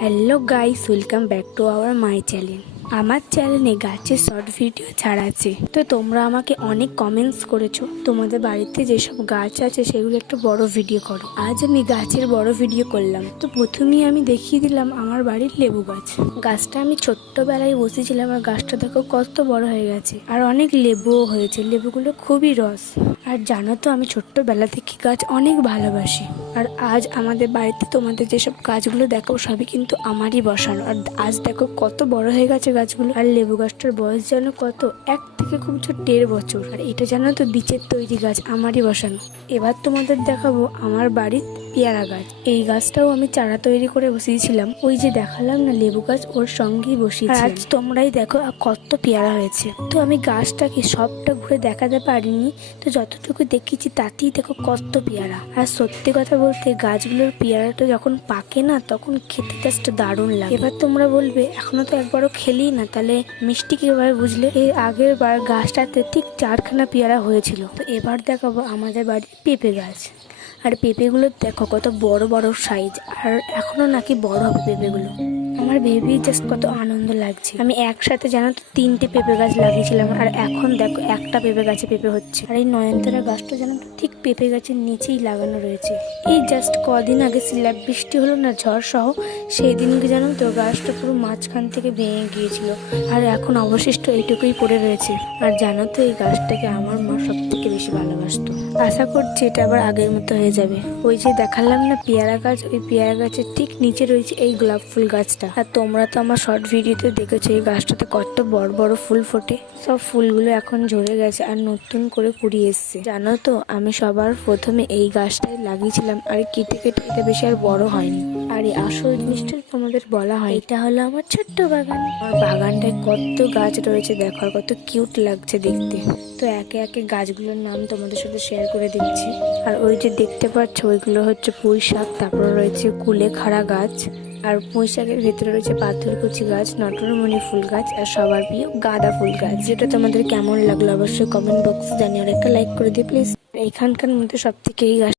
Hello guys, welcome back to our my channel. আমার চ্যানেলে গাছের শর্ট ভিডিও ছাড়া আছে, তো তোমরা আমাকে অনেক কমেন্টস করেছো তোমাদের বাড়িতে যেসব গাছ আছে সেগুলো একটু বড় ভিডিও করো। আজ আমি গাছের বড় ভিডিও করলাম। তো প্রথমেই আমি দেখিয়ে দিলাম আমার বাড়ির লেবু গাছ। গাছটা আমি ছোট্টবেলায় বসেছিলাম আর গাছটা দেখো কত বড় হয়ে গেছে, আর অনেক লেবুও হয়েছে। লেবুগুলো খুবই রস। আর জানো তো আমি ছোট্টবেলা থেকে গাছ অনেক ভালোবাসি। আর আজ আমাদের বাড়িতে তোমাদের যেসব গাছগুলো দেখো সবই কিন্তু আমারই বসানো। আর আজ দেখো কত বড় হয়ে গেছে গাছগুলো। আর লেবু গাছটার বয়স জানো কত, 1 থেকে খুব ছোট 1.5 বছর। আর এটা জানো তো বীজের তৈরি গাছ, আমারই বসানো। এবার তোমাদের দেখাবো আমার বাড়ির পেয়ারা গাছ। এই গাছটাও আমি চারা তৈরি করে বসিয়েছিলাম। ওই যে দেখালাম না লেবু গাছ, ওর সঙ্গেই বসিয়েছি। আজ তোমরাই দেখো কত পেয়ারা হয়েছে। তো আমি গাছটাকে সবটা ঘুরে দেখাতে পারিনি, তো যতটুকু দেখেছি তাতেই দেখো কত পেয়ারা। আর সত্যি কথা বলতে গাছগুলোর পেয়ারাটা যখন পাকে না তখন খেতে জাস্ট দারুণ লাগে। এবার তোমরা বলবে এখনো তো একবারও খেলি না, তাহলে মিষ্টি কিভাবে বুঝলে? এর আগের বার গাছটাতে ঠিক 4খানা পেয়ারা হয়েছিল। তো এবার দেখাবো আমাদের বাড়ির পেঁপে গাছ। আর পেঁপেগুলো দেখো কত বড় বড় সাইজ, আর এখনো নাকি বড় হবে পেঁপেগুলো। আমার ভেবেই জাস্ট কত আনন্দ লাগছে। আমি একসাথে জানো তো 3টে পেঁপে গাছ লাগিয়েছিলাম, আর এখন দেখো একটা পেঁপে গাছে পেঁপে হচ্ছে। আর এই নয়নতারা গাছটা জানো তো ঠিক পেঁপে গাছের নিচেই লাগানো রয়েছে। এই জাস্ট কদিন আগে স্ল্যাব বৃষ্টি হলো না, ঝড় সহ, সেই দিনকে জানো তো গাছটা পুরো মাঝখান থেকে ভেঙে গিয়েছিল। আর এখন অবশিষ্ট এইটুকুই পড়ে রয়েছে। আর জানো তো এই গাছটাকে আমার মা সব থেকে বেশি ভালোবাসতো। আশা করছি এটা আবার আগের মতো হয়ে যাবে। ওই যে দেখালাম না পেয়ারা গাছ, ওই পেয়ারা গাছের ঠিক নিচে রয়েছে এই গোলাপ ফুল গাছটা। আর তোমরা তো আমার শর্ট ভিডিওতে দেখেছো এই গাছটাতে কত বড় বড় ফুল ফোটে। সব ফুলগুলো এখন ঝরে গেছে আর নতুন করে কুড়ি এসছে। জানো তো আমি সবার প্রথমে এই গাছটাই লাগিয়েছিলাম, আর কেটে কেটে এটা বেশি আর বড় হয়নি। আর এই আসল জিনিসটা তোমাদের বলা হয়, এটা হলো আমার ছোট্ট বাগান। আমার বাগানটায় কত গাছ রয়েছে দেখো, আর কত কিউট লাগছে দেখতে। তো একে একে গাছগুলোর নাম তোমাদের সাথে শেয়ার করে দিচ্ছি। আর ওই যে দেখতে পাচ্ছ ওইগুলো হচ্ছে পুঁই শাক, তারপরে রয়েছে কুলেখাড়া গাছ, আর পুঁই শাকের ভেতরে রয়েছে পাথরকুচি গাছ, নটরমণি ফুল গাছ, আর সবার প্রিয় গাঁদা ফুল গাছ। যেটা তোমাদের কেমন লাগলো অবশ্যই কমেন্ট বক্সে জানিয়ে, আর একটা লাইক করে দিও প্লিজ। এখানকার মধ্যে সব থেকে এই গাছ